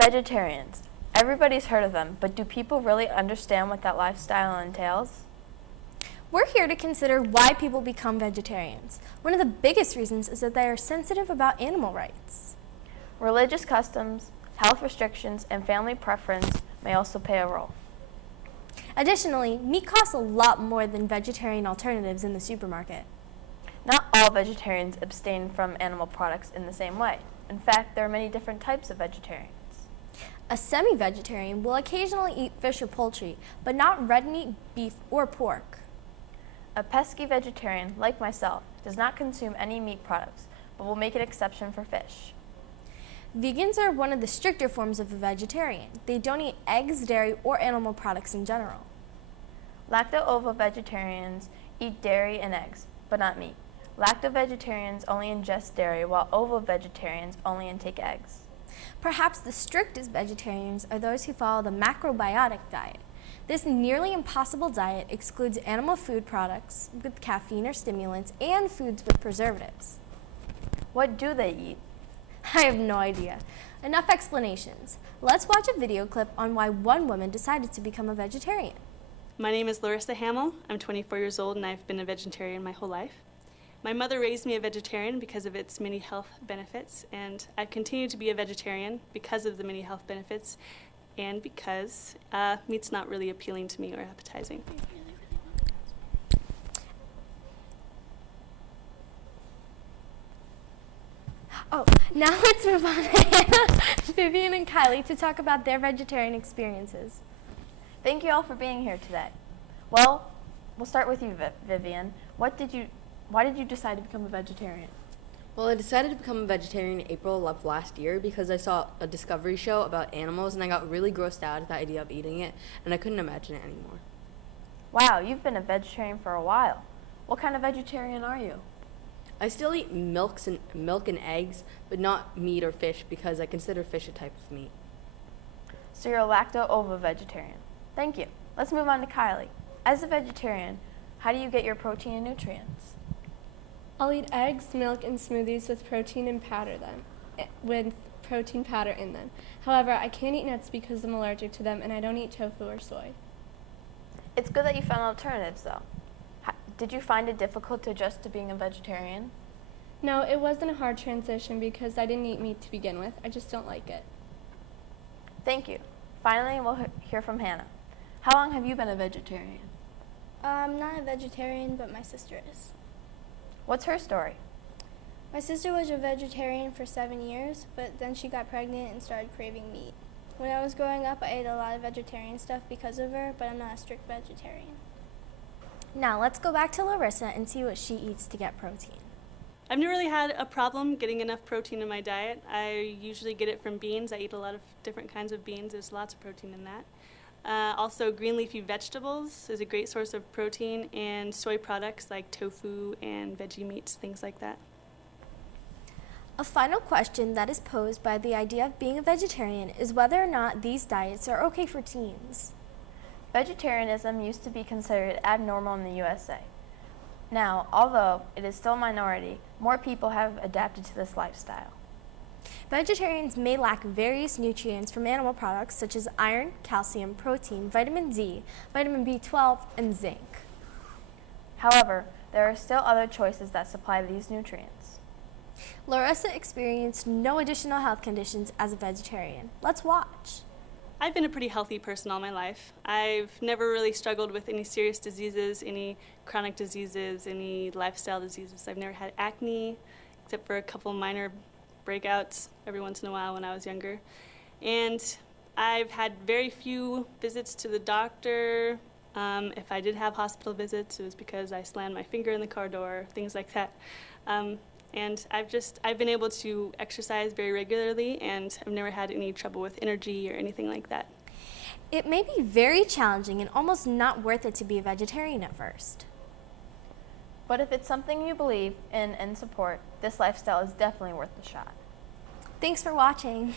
Vegetarians. Everybody's heard of them, but do people really understand what that lifestyle entails? We're here to consider why people become vegetarians. One of the biggest reasons is that they are sensitive about animal rights. Religious customs, health restrictions, and family preference may also play a role. Additionally, meat costs a lot more than vegetarian alternatives in the supermarket. Not all vegetarians abstain from animal products in the same way. In fact, there are many different types of vegetarians. A semi-vegetarian will occasionally eat fish or poultry, but not red meat, beef, or pork. A pesky vegetarian, like myself, does not consume any meat products, but will make an exception for fish. Vegans are one of the stricter forms of a vegetarian. They don't eat eggs, dairy, or animal products in general. Lacto-ovo-vegetarians eat dairy and eggs, but not meat. Lacto-vegetarians only ingest dairy, while ovo-vegetarians only intake eggs. Perhaps the strictest vegetarians are those who follow the macrobiotic diet. This nearly impossible diet excludes animal food products with caffeine or stimulants and foods with preservatives. What do they eat? I have no idea. Enough explanations. Let's watch a video clip on why one woman decided to become a vegetarian. My name is Larissa Hamill. I'm 24 years old and I've been a vegetarian my whole life. My mother raised me a vegetarian because of its many health benefits, and I've continued to be a vegetarian because of the many health benefits and because meat's not really appealing to me or appetizing. Oh, now let's move on to Hannah, Vivian, and Kylie to talk about their vegetarian experiences. Thank you all for being here today. Well, we'll start with you, Vivian. Why did you decide to become a vegetarian? Well, I decided to become a vegetarian in April of last year because I saw a Discovery show about animals and I got really grossed out at the idea of eating it, and I couldn't imagine it anymore. Wow, you've been a vegetarian for a while. What kind of vegetarian are you? I still eat milk and eggs, but not meat or fish because I consider fish a type of meat. So you're a lacto-ovo-vegetarian. Thank you. Let's move on to Kylie. As a vegetarian, how do you get your protein and nutrients? I'll eat eggs, milk, and smoothies with protein and powder with protein powder in them. However, I can't eat nuts because I'm allergic to them, and I don't eat tofu or soy. It's good that you found alternatives, though. Did you find it difficult to adjust to being a vegetarian? No, it wasn't a hard transition because I didn't eat meat to begin with. I just don't like it. Thank you. Finally, we'll hear from Hannah. How long have you been a vegetarian? I'm not a vegetarian, but my sister is. What's her story? My sister was a vegetarian for 7 years, but then she got pregnant and started craving meat. When I was growing up, I ate a lot of vegetarian stuff because of her, but I'm not a strict vegetarian. Now let's go back to Larissa and see what she eats to get protein. I've never really had a problem getting enough protein in my diet. I usually get it from beans. I eat a lot of different kinds of beans. There's lots of protein in that. Also, green leafy vegetables is a great source of protein, and soy products like tofu and veggie meats, things like that. A final question that is posed by the idea of being a vegetarian is whether or not these diets are okay for teens. Vegetarianism used to be considered abnormal in the USA. Now, although it is still a minority, more people have adapted to this lifestyle. Vegetarians may lack various nutrients from animal products such as iron, calcium, protein, vitamin D, vitamin B12, and zinc. However, there are still other choices that supply these nutrients. Larissa experienced no additional health conditions as a vegetarian. Let's watch. I've been a pretty healthy person all my life. I've never really struggled with any serious diseases, any chronic diseases, any lifestyle diseases. I've never had acne, except for a couple minor breakouts every once in a while when I was younger. And I've had very few visits to the doctor. If I did have hospital visits, it was because I slammed my finger in the car door, things like that. And I've been able to exercise very regularly, and I've never had any trouble with energy or anything like that. It may be very challenging and almost not worth it to be a vegetarian at first. But if it's something you believe in and support, this lifestyle is definitely worth the shot. Thanks for watching.